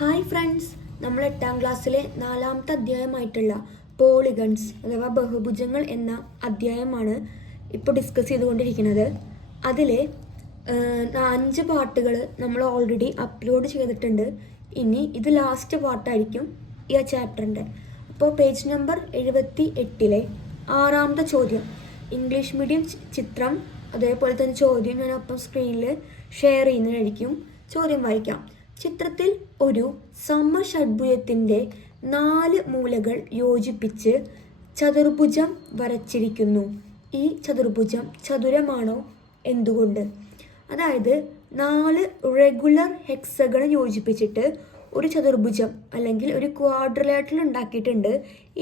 Hi friends, നമ്മൾ 8ാം ക്ലാസ്സിലെ 4ാമത്തെ അധ്യായമായിട്ടുള്ള polygons അഥവാ ബഹുഭുജങ്ങൾ എന്ന അധ്യായമാണ് ഇപ്പോൾ ഡിസ്കസ് ചെയ്തുകൊണ്ടിരിക്കുന്നത്. അതിലെ 5 പാർട്ടുകൾ നമ്മൾ ഓൾറെഡി അപ്ലോഡ് ചെയ്തിട്ടുണ്ട്. ഇനി ഇത് ലാസ്റ്റ് പാർട്ടായിരിക്കും ഈ ചാപ്റ്ററിൻ്റെ. അപ്പോൾ പേജ് നമ്പർ 78-ലെ 6ാമത്തെ ചോദ്യം, ഇംഗ്ലീഷ് മീഡിയം ചിത്രം അതേപോലെ തന്നെ ചോദ്യം ഞാൻ അപ്പം സ്ക്രീനിൽ ഷെയർ ചെയ്യുന്നതായിരിക്കും. ചോദ്യം വായിക്കാം. ചിത്രത്തിൽ ഒരു സമഷഡ്ഭുജത്തിൻ്റെ 4 മൂലകൾ യോജിപ്പിച്ച് ചതുർഭുജം വരച്ചിരിക്കുന്നു. ഈ ചതുർഭുജം ചതുരമാണോ? എന്തുകൊണ്ട്? അതായത് 4 റെഗുലർ ഹെക്സഗൺ യോജിപ്പിച്ചിട്ട് ഒരു ചതുർഭുജം അല്ലെങ്കിൽ ഒരു ക്വാഡ്രിലേറ്റർ ഉണ്ടാക്കിയിട്ടുണ്ട്.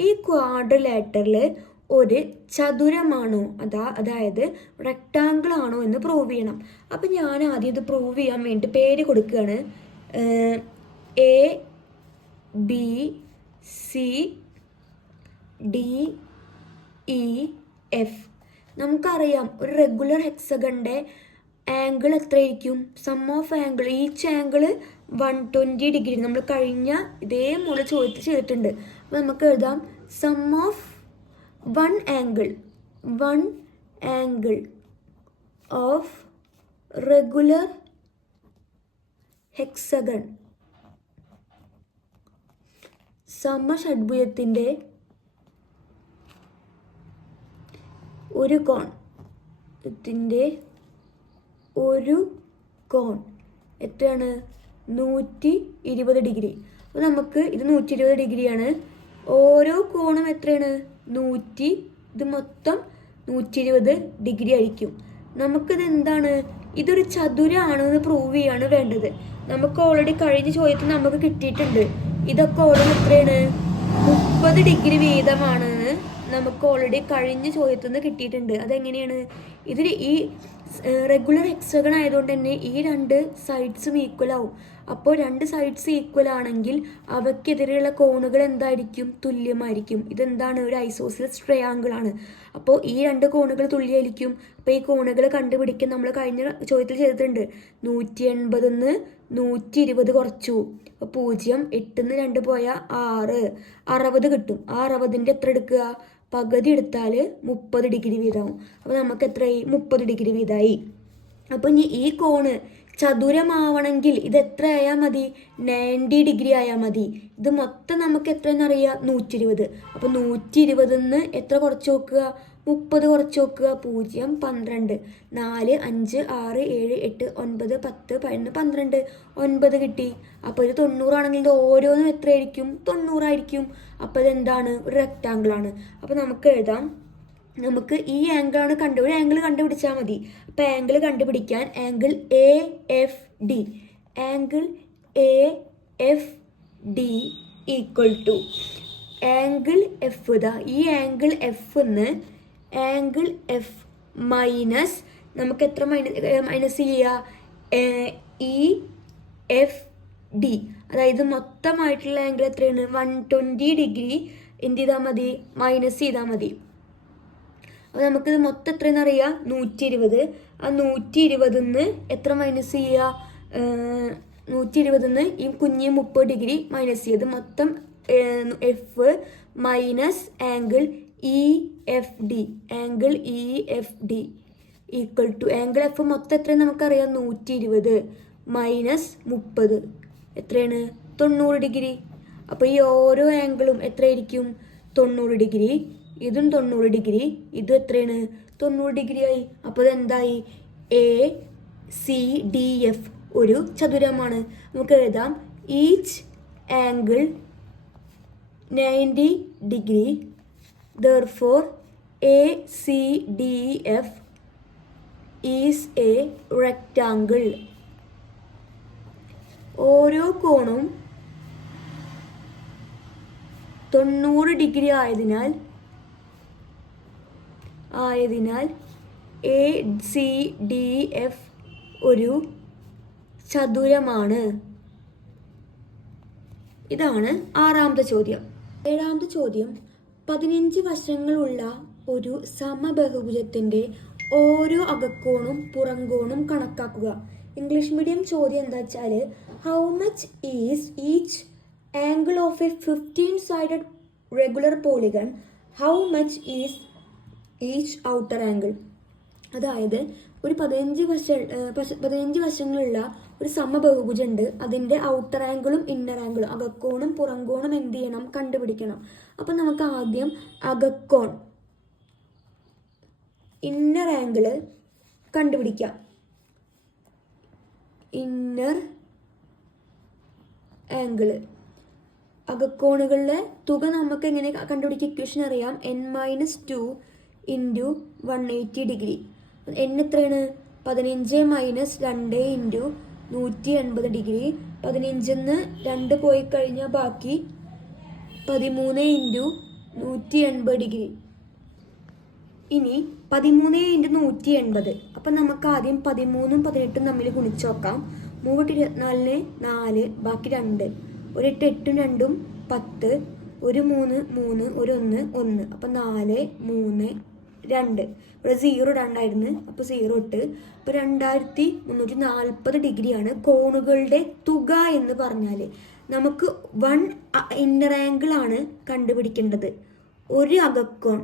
ഈ ക്വാഡ്രിലേറ്ററിൽ ഒരു ചതുരമാണോ അതായത് റെക്ടാങ്കിൾ ആണോ എന്ന് പ്രൂവ് ചെയ്യണം. അപ്പം ഞാൻ ആദ്യം ഇത് പ്രൂവ് ചെയ്യാൻ വേണ്ടി പേര് കൊടുക്കുകയാണ്. A B C D E F. നമുക്കറിയാം ഒരു റെഗുലർ ഹെക്സഗണിൻ്റെ ആംഗിൾ എത്രയായിരിക്കും? Sum of angle, each angle 120 degree. നമ്മൾ കഴിഞ്ഞ ഇതേ മൂല ചോദ്യത്തിൽ ചെയ്തിട്ടുണ്ട്. അപ്പോൾ നമുക്ക് എഴുതാം sum of one angle of regular hexagon. സമഷഡ്ഭുജത്തിൻ്റെ ഒരു കോൺ എത്രയാണ്? 120 ഡിഗ്രി. അപ്പോൾ നമുക്ക് ഇത് 120 ഡിഗ്രിയാണ്. ഓരോ കോണും എത്രയാണ്? 100. ഇത് മൊത്തം 120 ഡിഗ്രി ആയിരിക്കും. നമുക്കിത് എന്താണ്? ഇതൊരു ചതുരമാണെന്ന് പ്രൂവ് ചെയ്യാണ് വേണ്ടത്. നമുക്ക് ഓൾറെഡി കഴിഞ്ഞ ചോദ്യത്തിൽ നമുക്ക് കിട്ടിയിട്ടുണ്ട്. ഇതൊക്കെ ഓൾറെഡി എത്രയാണ്? 30 ഡിഗ്രി വീതമാണെന്ന് നമുക്ക് ഓൾറെഡി കഴിഞ്ഞ ചോദ്യത്തിൽ നിന്ന് കിട്ടിയിട്ടുണ്ട്. അതെങ്ങനെയാണ്? ഇതിൽ ഈ റെഗുലർ ഹെക്സഗൺ ആയതുകൊണ്ട് തന്നെ ഈ 2 സൈഡ്സും ഈക്വൽ ആവും. അപ്പോൾ 2 സൈഡ്സ് ഈക്വൽ ആണെങ്കിൽ അവയ്ക്കെതിരെയുള്ള കോണുകൾ എന്തായിരിക്കും? തുല്യമായിരിക്കും. ഇതെന്താണ്? ഒരു ഐസോസിലസ് ട്രയാങ്കിൾ ആണ്. അപ്പോൾ ഈ 2 കോണുകൾ തുല്യമായിരിക്കും. അപ്പോൾ ഈ കോണുകൾ കണ്ടുപിടിക്കാൻ നമ്മൾ കഴിഞ്ഞ ചോദ്യത്തിൽ ചെയ്തിട്ടുണ്ട്. 180 120 കുറച്ചു. അപ്പോൾ 0, 8 2 പോയാൽ 6, 60 കിട്ടും. ആ 60ൻ്റെ എത്ര എടുക്കുക? പകുതി എടുത്താൽ 30 ഡിഗ്രി വീതമാവും. അപ്പോൾ നമുക്ക് എത്രയായി? 30 ഡിഗ്രി വീതമായി. അപ്പോൾ ഇനി ഈ കോണ് ചതുരമാവണമെങ്കിൽ ഇത് എത്ര ആയാൽ മതി? 90 ഡിഗ്രി ആയാൽ മതി. ഇത് മൊത്തം നമുക്ക് എത്രയെന്നറിയാം? 120. അപ്പോൾ 120 എത്ര കുറച്ച് നോക്കുക? 30 കുറച്ച് നോക്കുക. 0, 12, 4, 5, 6, 7, 8, 9, 10, 11, 12, 9 കിട്ടി. അപ്പോൾ ഇത് 90 ആണെങ്കിൽ ഇത് ഓരോന്നും എത്രയായിരിക്കും? 90 ആയിരിക്കും. അപ്പോൾ ഇതെന്താണ്? ഒരു റെക്റ്റാങ്കിൾ ആണ്. അപ്പോൾ നമുക്ക് എഴുതാം. നമുക്ക് ഈ ആംഗിളാണ് ഒരു ആംഗിൾ കണ്ടുപിടിച്ചാൽ മതി. അപ്പോൾ ആംഗിൾ കണ്ടുപിടിക്കാൻ angle A F D equal to angle F. ഇതാ ഈ ആംഗിൾ എഫ് എന്ന് ആംഗിൾ എഫ് മൈനസ് നമുക്ക് എത്ര മൈനസ് ചെയ്യുക? E F D. അതായത് മൊത്തമായിട്ടുള്ള ആംഗിൾ എത്രയാണ്? 120 ഡിഗ്രി എന്ത് ചെയ്താൽ മതി? മൈനസ് ചെയ്താൽ മതി. അപ്പോൾ നമുക്കിത് മൊത്തം എത്രയെന്ന് അറിയാം? 120. ആ 120 എത്ര മൈനസ് ചെയ്യുക? 120 ഈ കുഞ്ഞ് 30 ഡിഗ്രി മൈനസ് ചെയ്ത് മൊത്തം F minus angle E F D equal to angle F മൊത്തം എത്രയാണ് നമുക്കറിയാം? 120 മൈനസ് 30 എത്രയാണ്? 90 ഡിഗ്രി. അപ്പോൾ ഈ ഓരോ ആംഗിളും എത്രയായിരിക്കും? 90 ഡിഗ്രി. ഇതും 90 ഡിഗ്രി. ഇതും എത്രയാണ്? 90 ഡിഗ്രി ആയി. അപ്പോൾ ഇതെന്തായി? ACDF ഒരു ചതുരമാണ്. നമുക്ക് എഴുതാം each angle 90 degree. Therefore ACDF is a rectangle. ഓരോ കോണും 90 ഡിഗ്രി ആയതിനാൽ ACDF ഒരു ചതുരമാണ്. ഇതാണ് 6ാമത്തെ ചോദ്യം. 7ാമത്തെ ചോദ്യം, 15 വശങ്ങളുള്ള ഒരു സമബഹുഭുജത്തിൻ്റെ ഓരോ അകക്കോണും പുറംകോണും കണക്കാക്കുക. ഇംഗ്ലീഷ് മീഡിയം ചോദ്യം എന്താ വെച്ചാൽ how much is each angle of a 15-sided regular polygon? How much is each outer angle? അതായത് ഒരു 15 വശങ്ങളുള്ള ഒരു സമബഹുഭുജം ഉണ്ട്. അതിൻ്റെ ഔട്ടർ ആംഗിളും ഇന്നർ ആംഗിളും, അകക്കോണും പുറംകോണും എന്ത് ചെയ്യണം? കണ്ടുപിടിക്കണം. അപ്പം നമുക്ക് ആദ്യം അകക്കോൺ, ഇന്നർ ആംഗിള് കണ്ടുപിടിക്കാം. ഇന്നർ ആംഗിള്, അകക്കോണുകളിലെ തുക നമുക്ക് എങ്ങനെ കണ്ടുപിടിക്കുക? ഇക്വേഷൻ അറിയാം. n-2 × 180 degree. n എത്രയാണ്? 15 - 2 × 180 ഡിഗ്രി. 15 2 പോയി കഴിഞ്ഞാൽ ബാക്കി 13 × 180 ഡിഗ്രി. ഇനി 13 × 180. അപ്പം നമുക്ക് ആദ്യം 13ഉം 18ഉം തമ്മിൽ ഗുണിച്ച് നോക്കാം. 3 × 24 4, ബാക്കി 2. 1 8 8 2 10, 1 3 3, 1 1 1. അപ്പം 4 3 2. ഇവിടെ 0 ഇടാണ്ടായിരുന്നു, അപ്പോൾ 0 ഇട്ട്. അപ്പോൾ 2340 ഡിഗ്രിയാണ് കോണുകളുടെ തുക എന്ന് പറഞ്ഞാൽ. നമുക്ക് 1 ഇന്നർ ആംഗിൾ ആണ് കണ്ടുപിടിക്കേണ്ടത്. ഒരു അകക്കോൺ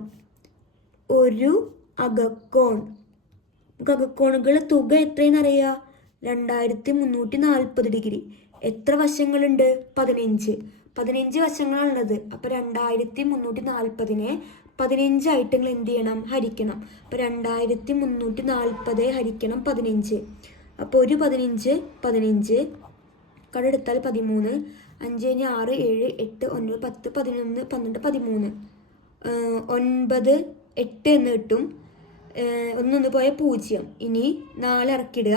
അകക്കോണുകളുടെ തുക എത്രയെന്ന് അറിയാം? 2340 ഡിഗ്രി. എത്ര വശങ്ങളുണ്ട്? 15 വശങ്ങളാണുള്ളത്. അപ്പോൾ 2340നെ 15 ആയിട്ട് നിങ്ങൾ എന്ത് ചെയ്യണം? ഹരിക്കണം. അപ്പോൾ 2340 ഹരിക്കണം 15. അപ്പോൾ ഒരു 15 കടെടുത്താൽ 13, 5 × 6 7 8 9 10 11 12 13, 9 8 എന്ന് കിട്ടും. 1 പോയ 0. ഇനി 4 ഇറക്കിടുക.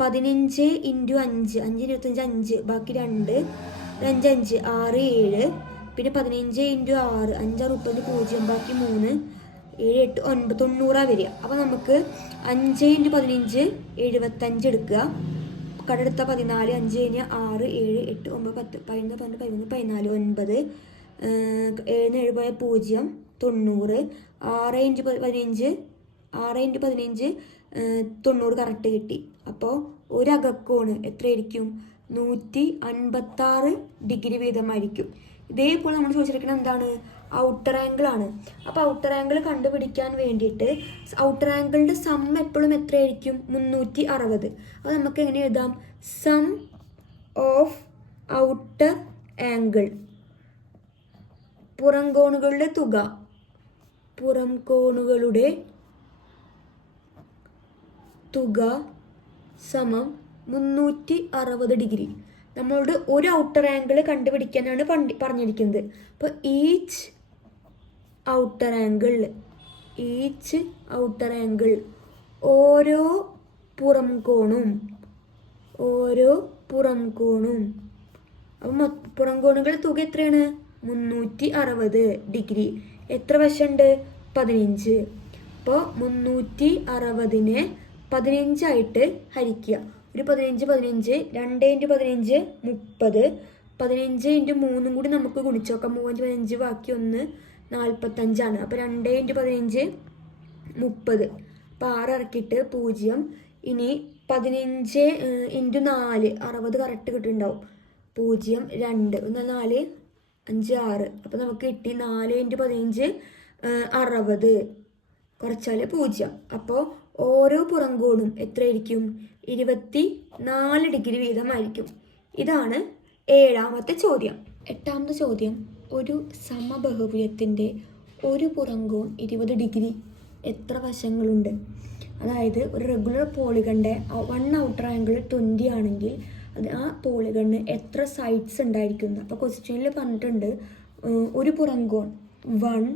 15 × 5 5 25 5, ബാക്കി 2 5 5 6 7. പിന്നെ 15 × 6 5 6 30 0, ബാക്കി 3 7 8 9 90 വരിക. അപ്പോൾ നമുക്ക് 5 × 15 75 എടുക്കുക. കടെടുത്ത 14, 5 കഴിഞ്ഞ് 6 7 8 9 10 11 12 13 14 9, 7 പോയ 0 90. 6 × 15 90 കറക്റ്റ് കിട്ടി. അപ്പോൾ ഒരു അകക്കോണ് എത്രയായിരിക്കും? 156 ഡിഗ്രി വീതമായിരിക്കും. ഇതേപോലെ നമ്മൾ ചോദിച്ചിരിക്കുന്നത് എന്താണ്? ഔട്ടർ ആംഗിൾ ആണ്. അപ്പോൾ ഔട്ടർ ആംഗിൾ കണ്ടുപിടിക്കാൻ വേണ്ടിയിട്ട് ഔട്ടർ ആംഗിളിൻ്റെ സം എപ്പോഴും എത്രയായിരിക്കും? 360. അപ്പോൾ നമുക്ക് എങ്ങനെ എഴുതാം? സം ഓഫ് ഔട്ടർ ആംഗിൾ, പുറംകോണുകളുടെ തുക, പുറംകോണുകളുടെ തുക സമം 360 ഡിഗ്രി. നമ്മളോട് ഒരു ഔട്ടർ ആംഗിൾ കണ്ടുപിടിക്കാനാണ് പറഞ്ഞിരിക്കുന്നത്. അപ്പോൾ ഈച്ച് ഔട്ടർ ആംഗിൾ ഓരോ പുറംകോണും അപ്പം പുറംകോണുകളുടെ തുക എത്രയാണ്? 360 ഡിഗ്രി. എത്ര വശമുണ്ട്? 15. അപ്പോൾ 360നെ 15 ആയിട്ട് ഹരിക്കുക. ഒരു 15 2 × 15 30. 15 × 3 കൂടി നമുക്ക് ഗുണിച്ച് നോക്കാം. 3 × 15 ബാക്കി 1 45 അപ്പോൾ 2 × 15 30. അപ്പോൾ 6 ഇറക്കിയിട്ട് 0. ഇനി 15 × 4 60 കറക്റ്റ് കിട്ടുന്നുണ്ടാവും. 0 2 1 4 5 6. അപ്പോൾ നമുക്ക് കിട്ടി 4 × 15 60 കുറച്ചാൽ 0. അപ്പോൾ ഓരോ പുറംകോണും എത്രയായിരിക്കും? 24 ഡിഗ്രി വീതമായിരിക്കും. ഇതാണ് 7ാമത്തെ ചോദ്യം. 8ാമത്തെ ചോദ്യം, ഒരു സമബഹുഭുജത്തിൻ്റെ ഒരു പുറംകോൺ 20 ഡിഗ്രി എത്ര വശങ്ങളുണ്ട്? അതായത് ഒരു റെഗുലർ പോളിഗണിൻ്റെ 1 ഔട്ടർ ആംഗിൾ 20 ആണെങ്കിൽ അത് ആ പോളിഗണിന് എത്ര സൈഡ്സ് ഉണ്ടായിരിക്കുന്നു? അപ്പോൾ ക്വസ്റ്റ്യനിൽ പറഞ്ഞിട്ടുണ്ട് ഒരു പുറംകോൺ 1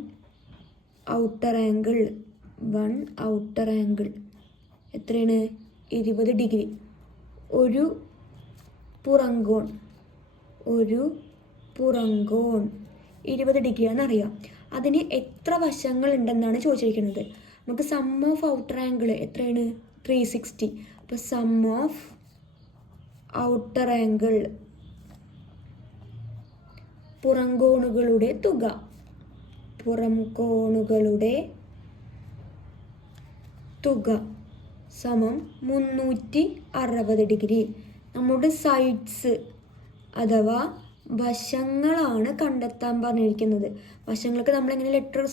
ഔട്ടർ ആംഗിൾ എത്രയാണ്? 20 ഡിഗ്രി. ഒരു പുറംകോൺ 20 ഡിഗ്രിയാണെന്നറിയാം. അതിന് എത്ര വശങ്ങൾ ഉണ്ടെന്നാണ് ചോദിച്ചിരിക്കുന്നത്. നമുക്ക് സം ഓഫ് ഔട്ടർ ആംഗിൾ എത്രയാണ്? 360. അപ്പോൾ സം ഓഫ് ഔട്ടർ ആംഗിൾ, പുറംകോണുകളുടെ തുക സമം 360 ഡിഗ്രി. നമ്മുടെ സൈഡ്സ് അഥവാ വശങ്ങളാണ് കണ്ടെത്താൻ പറഞ്ഞിരിക്കുന്നത്. വശങ്ങൾക്ക് നമ്മളെങ്ങനെ ലെറ്റർ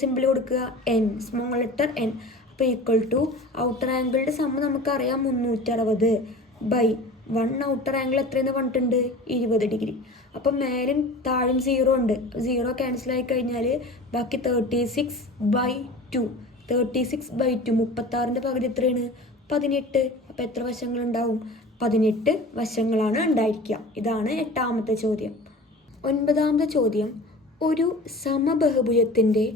സിമ്പിൾ കൊടുക്കുക? N, small letter N. അപ്പോൾ ഈക്വൽ ടു ഔട്ടർ ആംഗിളുടെ സമ്മ് നമുക്കറിയാം 360 ബൈ 1 ഔട്ടർ ആംഗിൾ എത്രയെന്ന് പറഞ്ഞിട്ടുണ്ട്? 20 ഡിഗ്രി. അപ്പം മേലും താഴും 0 ഉണ്ട്. 0 ക്യാൻസൽ ആയി കഴിഞ്ഞാൽ ബാക്കി 36/2. 36/2 36ൻ്റെ പകുതി എത്രയാണ്? 18. അപ്പോൾ എത്ര വശങ്ങളുണ്ടാവും? 18 വശങ്ങളാണ് ഉണ്ടായിരിക്കുക. ഇതാണ് 8ാമത്തെ ചോദ്യം. 9ാമത്തെ ചോദ്യം, ഒരു സമബഹുഭുജത്തിൻ്റെ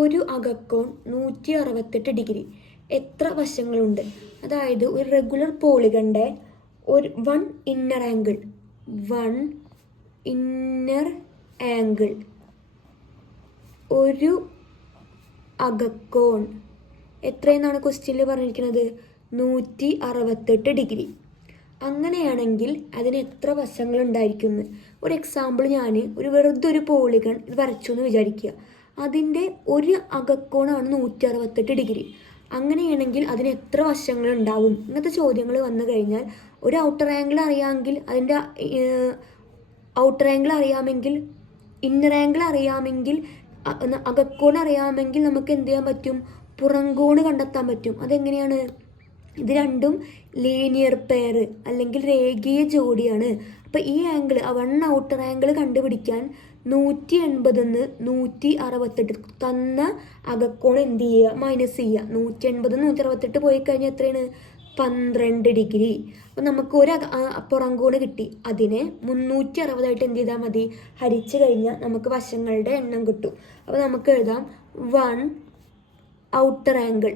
ഒരു അകക്കോൺ 168 ഡിഗ്രി എത്ര വശങ്ങളുണ്ട്? അതായത് ഒരു റെഗുലർ പോളിഗണിൻ്റെ ഒരു 1 ഇന്നർ ആംഗിൾ ഒരു അകക്കോൺ എത്രയെന്നാണ് ക്വസ്റ്റ്യനിൽ പറഞ്ഞിരിക്കുന്നത്? 168 ഡിഗ്രി. അങ്ങനെയാണെങ്കിൽ അതിന് എത്ര വശങ്ങൾ ഉണ്ടായിരിക്കുന്നു? ഒരു എക്സാമ്പിൾ ഞാൻ വെറുതെ ഒരു പോളിഗൺ ഇത് വരച്ചു എന്ന് വിചാരിക്കുക. അതിൻ്റെ ഒരു അകക്കോണാണ് 168 ഡിഗ്രി. അങ്ങനെയാണെങ്കിൽ അതിന് എത്ര വശങ്ങൾ ഉണ്ടാവും? ഇങ്ങനത്തെ ചോദ്യങ്ങൾ വന്നു കഴിഞ്ഞാൽ ഒരു ഔട്ടർ ആംഗിൾ അറിയാമെങ്കിൽ അതിൻ്റെ ഔട്ടർ ആംഗിൾ അറിയാമെങ്കിൽ, ഇന്നർ ആംഗിൾ അറിയാമെങ്കിൽ, അകക്കോൺ അറിയാമെങ്കിൽ നമുക്ക് എന്ത് ചെയ്യാൻ പറ്റും? പുറംകോണ് കണ്ടെത്താൻ പറ്റും. അതെങ്ങനെയാണ്? ഇത് രണ്ടും ലീനിയർ പെയർ അല്ലെങ്കിൽ രേഖീയ ജോഡിയാണ്. അപ്പോൾ ഈ ആംഗിൾ 1 ഔട്ടർ ആംഗിൾ കണ്ടുപിടിക്കാൻ 180 168 തന്ന അകക്കോൺ എന്ത് ചെയ്യുക? മൈനസ് ചെയ്യുക. 180 168 പോയി കഴിഞ്ഞാൽ എത്രയാണ്? 12 ഡിഗ്രി. അപ്പോൾ നമുക്ക് ഒരു പുറംകോണ് കിട്ടി. അതിനെ 360 എന്ത് ചെയ്താൽ മതി? ഹരിച്ചു കഴിഞ്ഞാൽ നമുക്ക് വശങ്ങളുടെ എണ്ണം കിട്ടും. അപ്പോൾ നമുക്ക് എഴുതാം 1 ഔട്ടർ ആംഗിൾ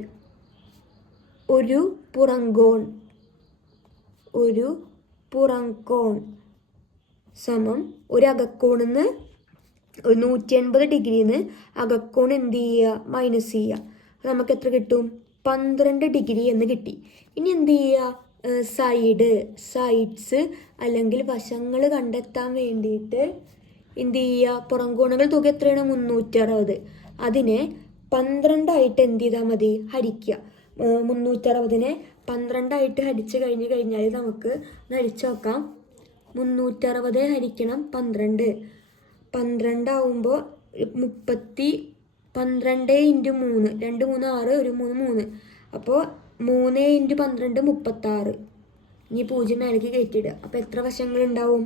ഒരു പുറംകോൺ സമം ഒരു അകക്കോണിന്ന് 180 ഡിഗ്രിന്ന് അകക്കോൺ എന്ത് ചെയ്യുക? മൈനസ് ചെയ്യുക. നമുക്ക് എത്ര കിട്ടും? 12 ഡിഗ്രി എന്ന് കിട്ടി. ഇനി എന്ത് ചെയ്യുക? സൈഡ്സ് അല്ലെങ്കിൽ വശങ്ങൾ കണ്ടെത്താൻ വേണ്ടിയിട്ട് എന്ത് ചെയ്യുക? പുറംകോണുകൾ തുക എത്രയാണ്? 360. അതിനെ 12 എന്ത് ചെയ്താൽ മതി? ഹരിക്കുക. 360നെ 12 ഹരിച്ച് കഴിഞ്ഞാൽ നമുക്ക് ഹരിച്ച് നോക്കാം. 360 ഹരിക്കണം 12. 12 ആവുമ്പോൾ 12 × 3 2 3 6 1 3 3. അപ്പോൾ 3 × 12 36. ഇനി 0 മേലേക്ക് കയറ്റിയിടുക. അപ്പോൾ എത്ര വശങ്ങളുണ്ടാവും?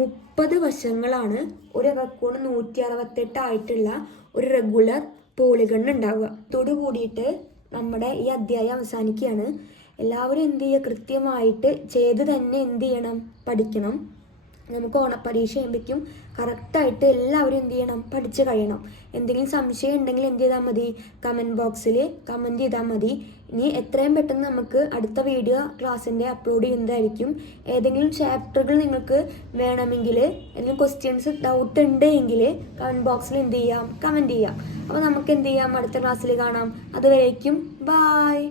30 വശങ്ങളാണ് ഒരു അകക്കോൺ 168 ആയിട്ടുള്ള ഒരു റെഗുലർ പോളിഗൺ ഉണ്ടാവുക. ഇതോട് കൂടിയിട്ട് നമ്മുടെ ഈ അധ്യായം അവസാനിക്കുകയാണ്. എല്ലാവരും എന്ത് ചെയ്യുക? കൃത്യമായിട്ട് ചെയ്ത് തന്നെ എന്ത് ചെയ്യണം? പഠിക്കണം. നമുക്ക് ഓണപ്പരീക്ഷ ചെയ്യുമ്പോഴേക്കും കറക്റ്റായിട്ട് എല്ലാവരും എന്ത് ചെയ്യണം? പഠിച്ച് കഴിയണം. എന്തെങ്കിലും സംശയം ഉണ്ടെങ്കിൽ എന്ത് ചെയ്താൽ മതി? കമൻറ്റ് ബോക്സിൽ കമൻറ്റ് ചെയ്താൽ മതി. ഇനി എത്രയും പെട്ടെന്ന് നമുക്ക് അടുത്ത വീഡിയോ ക്ലാസ്സിൻ്റെ അപ്ലോഡ് ചെയ്യുന്നതായിരിക്കും. ഏതെങ്കിലും ചാപ്റ്ററുകൾ നിങ്ങൾക്ക് വേണമെങ്കിൽ, എന്തെങ്കിലും ക്വസ്റ്റ്യൻസ് ഡൗട്ട് ഉണ്ട് എങ്കിൽ കമൻറ്റ് ബോക്സിൽ എന്ത് ചെയ്യാം? കമൻറ്റ് ചെയ്യാം. അപ്പോൾ നമുക്ക് എന്ത് ചെയ്യാം? അടുത്ത ക്ലാസ്സിൽ കാണാം. അതുവരേക്കും ബായ്.